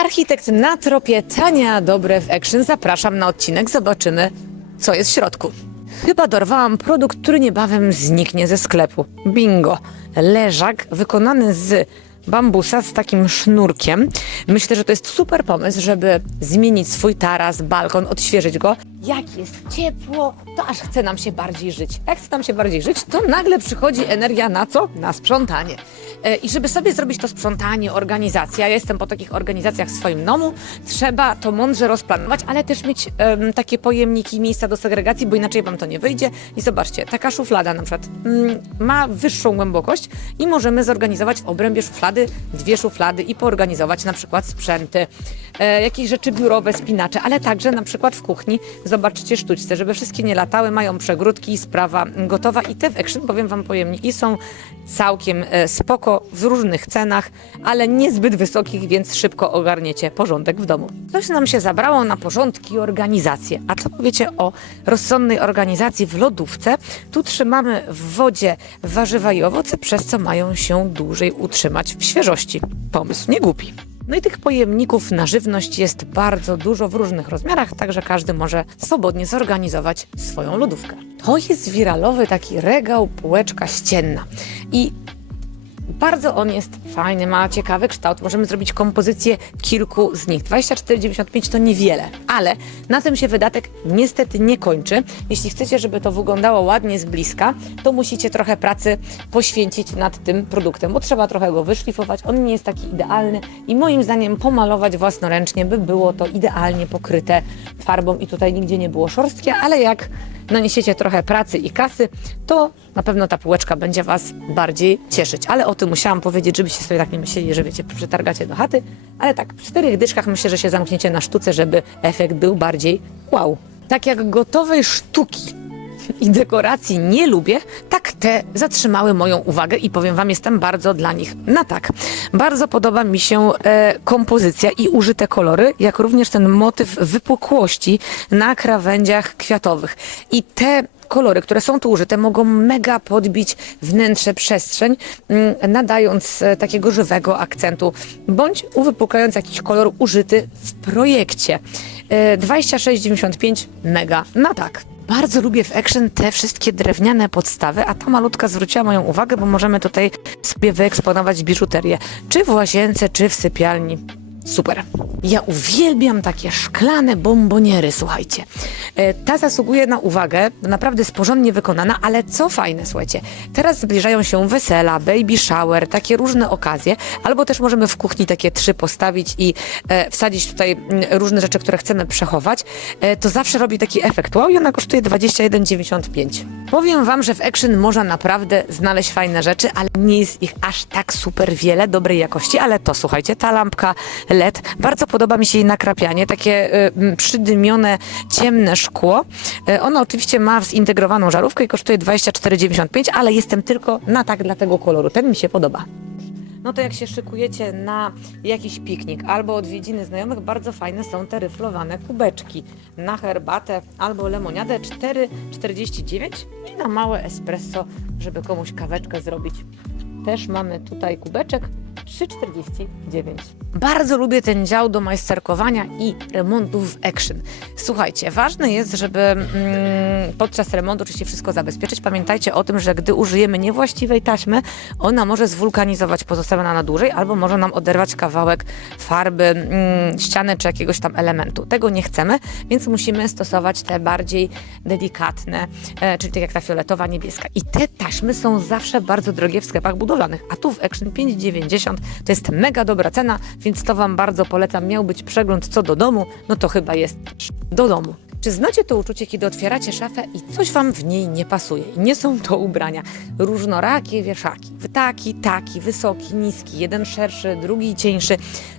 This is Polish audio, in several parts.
Architekt na tropie Tania Dobre w Action. Zapraszam na odcinek, zobaczymy, co jest w środku. Chyba dorwałam produkt, który niebawem zniknie ze sklepu. Bingo! Leżak wykonany z bambusa z takim sznurkiem. Myślę, że to jest super pomysł, żeby zmienić swój taras, balkon, odświeżyć go. Jak jest ciepło, to aż chce nam się bardziej żyć. Jak chce nam się bardziej żyć, to nagle przychodzi energia na co? Na sprzątanie. E, I żeby sobie zrobić to sprzątanie, organizację, ja jestem po takich organizacjach w swoim domu, trzeba to mądrze rozplanować, ale też mieć em, takie pojemniki, miejsca do segregacji, bo inaczej wam to nie wyjdzie. I zobaczcie, taka szuflada na przykład mm, ma wyższą głębokość i możemy zorganizować w obrębie szuflady dwie szuflady i poorganizować na przykład sprzęty, e, jakieś rzeczy biurowe, spinacze, ale także na przykład w kuchni zobaczcie sztućce, żeby wszystkie nie latały, mają przegródki, sprawa gotowa i te w Action, powiem wam, pojemniki są całkiem e, spoko w różnych cenach, ale niezbyt wysokich, więc szybko ogarniecie porządek w domu. Coś nam się zabrało na porządki i organizację. A co powiecie o rozsądnej organizacji w lodówce? Tu trzymamy w wodzie warzywa i owoce, przez co mają się dłużej utrzymać w świeżości. Pomysł nie głupi. No i tych pojemników na żywność jest bardzo dużo w różnych rozmiarach, także każdy może swobodnie zorganizować swoją lodówkę. To jest wiralowy taki regał, półeczka ścienna. I bardzo on jest fajny, ma ciekawy kształt. Możemy zrobić kompozycję kilku z nich. 24,95 to niewiele, ale na tym się wydatek niestety nie kończy. Jeśli chcecie, żeby to wyglądało ładnie z bliska, to musicie trochę pracy poświęcić nad tym produktem, bo trzeba trochę go wyszlifować. On nie jest taki idealny i moim zdaniem pomalować własnoręcznie, by było to idealnie pokryte farbą i tutaj nigdzie nie było szorstkie, ale jak naniesiecie trochę pracy i kasy, to na pewno ta półeczka będzie Was bardziej cieszyć. Ale o tym musiałam powiedzieć, żebyście sobie tak nie myśleli, że wiecie, przetargacie do chaty, ale tak w czterech dyszkach myślę, że się zamkniecie na sztuce, żeby efekt był bardziej wow. Tak jak gotowej sztuki i dekoracji nie lubię, tak te zatrzymały moją uwagę i powiem Wam, jestem bardzo dla nich na tak. Bardzo podoba mi się e, kompozycja i użyte kolory, jak również ten motyw wypukłości na krawędziach kwiatowych. I te kolory, które są tu użyte, mogą mega podbić wnętrze, przestrzeń, mm, nadając e, takiego żywego akcentu, bądź uwypuklając jakiś kolor użyty w projekcie. E, 26,95 mega na tak. Bardzo lubię w Action te wszystkie drewniane podstawy, a ta malutka zwróciła moją uwagę, bo możemy tutaj sobie wyeksponować biżuterię, czy w łazience, czy w sypialni. Super. Ja uwielbiam takie szklane bomboniery, słuchajcie. E, Ta zasługuje na uwagę, naprawdę jest porządnie wykonana, ale co fajne, słuchajcie, teraz zbliżają się wesela, baby shower, takie różne okazje, albo też możemy w kuchni takie trzy postawić i e, wsadzić tutaj mm, różne rzeczy, które chcemy przechować. E, to zawsze robi taki efekt. Wow, i ona kosztuje 21,95. Powiem wam, że w Action można naprawdę znaleźć fajne rzeczy, ale nie jest ich aż tak super wiele dobrej jakości, ale to słuchajcie, ta lampka LED, bardzo podoba mi się jej nakrapianie, takie y, przydymione, ciemne szkło. Y, ono oczywiście ma zintegrowaną żarówkę i kosztuje 24,95, ale jestem tylko na tak dla tego koloru. Ten mi się podoba. No to jak się szykujecie na jakiś piknik albo odwiedziny znajomych, bardzo fajne są te ryflowane kubeczki na herbatę albo lemoniadę 4,49 i na małe espresso, żeby komuś kaweczkę zrobić. Też mamy tutaj kubeczek 3,49. Bardzo lubię ten dział do majsterkowania i remontów w Action. Słuchajcie, ważne jest, żeby mm, podczas remontu oczywiście wszystko zabezpieczyć. Pamiętajcie o tym, że gdy użyjemy niewłaściwej taśmy, ona może zwulkanizować pozostawiona na dłużej, albo może nam oderwać kawałek farby, mm, ściany czy jakiegoś tam elementu. Tego nie chcemy, więc musimy stosować te bardziej delikatne, e, czyli tak jak ta fioletowa, niebieska. I te taśmy są zawsze bardzo drogie w sklepach budowlanych, a tu w Action 5,90 to jest mega dobra cena, więc to Wam bardzo polecam. Miał być przegląd co do domu, no to chyba jest do domu. Czy znacie to uczucie, kiedy otwieracie szafę i coś Wam w niej nie pasuje? Nie są to ubrania. Różnorakie wieszaki. Taki, taki, wysoki, niski, jeden szerszy, drugi cieńszy.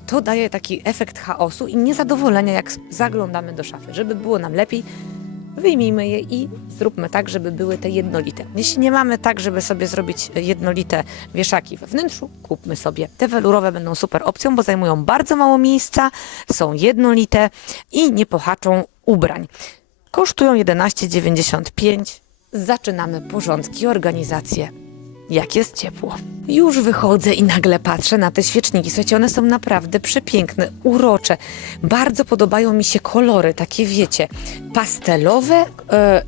To daje taki efekt chaosu i niezadowolenia, jak zaglądamy do szafy. Żeby było nam lepiej, wyjmijmy je i zróbmy tak, żeby były te jednolite. Jeśli nie mamy tak, żeby sobie zrobić jednolite wieszaki we wnętrzu, kupmy sobie. Te welurowe będą super opcją, bo zajmują bardzo mało miejsca, są jednolite i nie pohaczą ubrań. Kosztują 11,95. Zaczynamy porządki, organizację jak jest ciepło. Już wychodzę i nagle patrzę na te świeczniki. Słuchajcie, one są naprawdę przepiękne, urocze. Bardzo podobają mi się kolory, takie wiecie, pastelowe, e,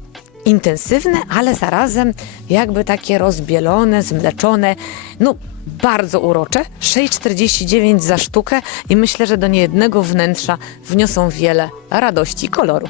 intensywne, ale zarazem jakby takie rozbielone, zmleczone. No, bardzo urocze. 6,49 za sztukę i myślę, że do niejednego wnętrza wniosą wiele radości i koloru.